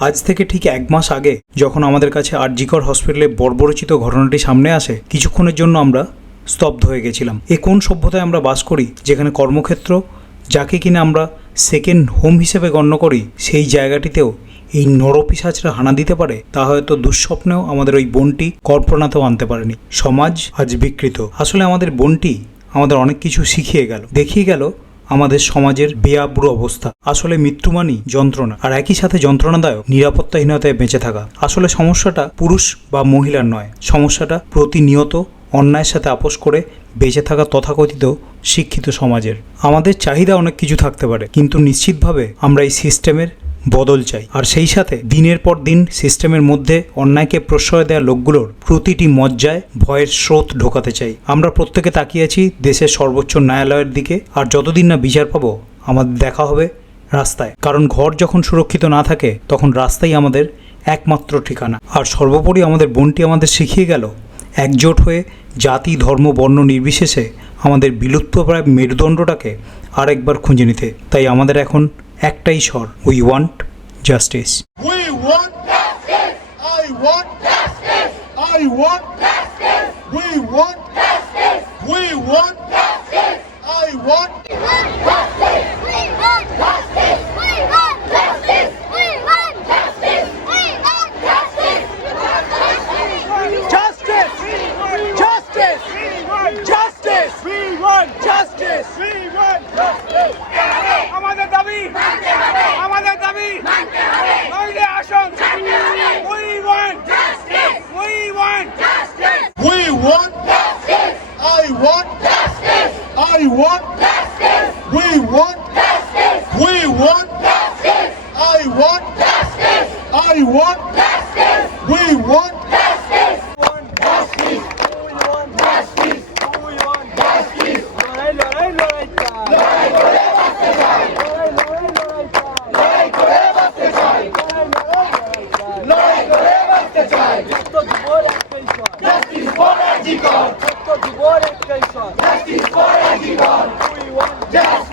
আজ থেকে ঠিক 1 মাস আগে যখন আমাদের কাছে আরজিকর হসপিটালে বর্বরচিত ঘটনাটি সামনে আসে, কিছুক্ষণের জন্য আমরা স্তব্ধ হয়ে গেছিলাম। এ কোন সভ্যতায় আমরা বাস করি, যেখানে কর্মক্ষেত্র, যাকে কিনা আমরা সেকেন্ড হোম হিসেবে গণ্য করি, সেই জায়গাটিতেও এই নরপিশাচরা হানা দিতে পারে? তা হয়তো দুঃস্বপ্নেও আমাদের ওই বোনটি কল্পনাতেও আনতে পারেনি। সমাজ আজ বিকৃত। আসলে আমাদের বোনটি আমাদের অনেক কিছু শিখিয়ে গেল, দেখিয়ে গেল আমাদের সমাজের বেআব্রু অবস্থা। আসলে মৃত্যু মানেই যন্ত্রণা, আর একই সাথে যন্ত্রণাদায়ক নিরাপত্তাহীনতায় বেঁচে থাকা। আসলে সমস্যাটা পুরুষ বা মহিলার নয়, সমস্যাটা প্রতিনিয়ত অন্যায়ের সাথে আপোষ করে বেঁচে থাকা তথাকথিত শিক্ষিত সমাজের। আমাদের চাহিদা অনেক কিছু থাকতে পারে, কিন্তু নিশ্চিতভাবে আমরা এই সিস্টেমের বদল চাই। আর সেই সাথে দিনের পর দিন সিস্টেমের মধ্যে অন্যায়কে প্রশ্রয় দেওয়া লোকগুলোর প্রতিটি মজ্জায় ভয়ের স্রোত ঢোকাতে চাই। আমরা প্রত্যেকে তাকিয়ে আছি দেশের সর্বোচ্চ ন্যায়ালয়ের দিকে, আর যতদিন না বিচার পাবো আমাদের দেখা হবে রাস্তায়। কারণ ঘর যখন সুরক্ষিত না থাকে, তখন রাস্তাই আমাদের একমাত্র ঠিকানা। আর সর্বোপরি আমাদের বোনটি আমাদের শিখিয়ে গেল একজোট হয়ে জাতি, ধর্ম, বর্ণ নির্বিশেষে আমাদের বিলুপ্তপ্রায় মেরুদণ্ডটাকে আরেকবার খুঁজে নিতে। তাই আমাদের এখন একটাই স্বর, we want justice. We want justice. I want justice. I want justice. We want justice. We want justice. I want justice. We want justice. We want justice. We want justice. We want justice. justice. Justice. Justice. We want justice. We want justice. আমাদের দাবি আমাদের দাবি নইলে আসুন। We want justice. We want justice. We want justice. I want justice. I want justice. We want justice. We want justice. I want justice. I want justice. We want justice. Justice. We want justice. We want justice. লড়াই লড়াই চাই। লড়াই করে বাঁচতে চাই। লড়াই করে বাঁচতে চাই। লড়াই করে বাঁচতে চাই। Justice for Arjikar. Justice for Arjikar. We want justice.